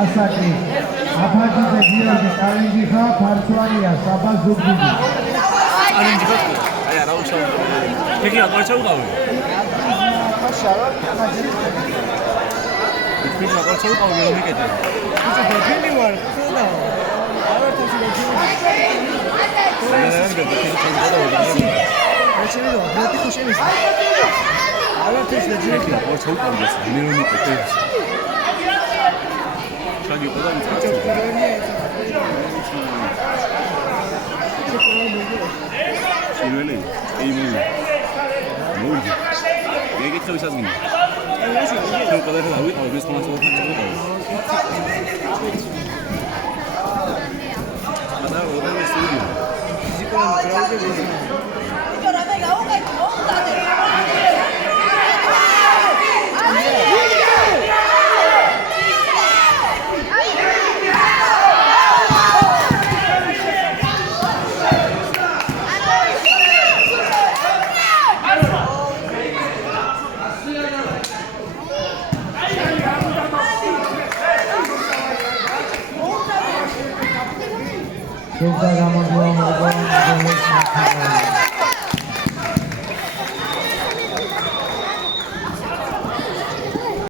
ასაკი აფარჯიძე გიორგი კალინჯიხა ფარცვანია საბა ზუგდიდი კალინჯიხა აი არა უშავ თქი აკაჩა უყავი ხაშალა ხაჯი თქი აკაჩა უყავი რომ მიკეთე ისე ფილმი ვარ ხოდა ავერთაში გიორგი ეჩები და ბლატი ხუშენის ავერთაში ჯერკი აკაჩა უყავი მე რომ მიკეთე ჩაგი ყოდა მიწა Şirveli, iyi mi? Ne oldu? Niye gitti o şazgın? Çok kadar kadar abi, biz falan çok kadar kadar. Ana orada ne söylüyor? Fizik olan bir şey değil. Çok da zamanlı olmadı.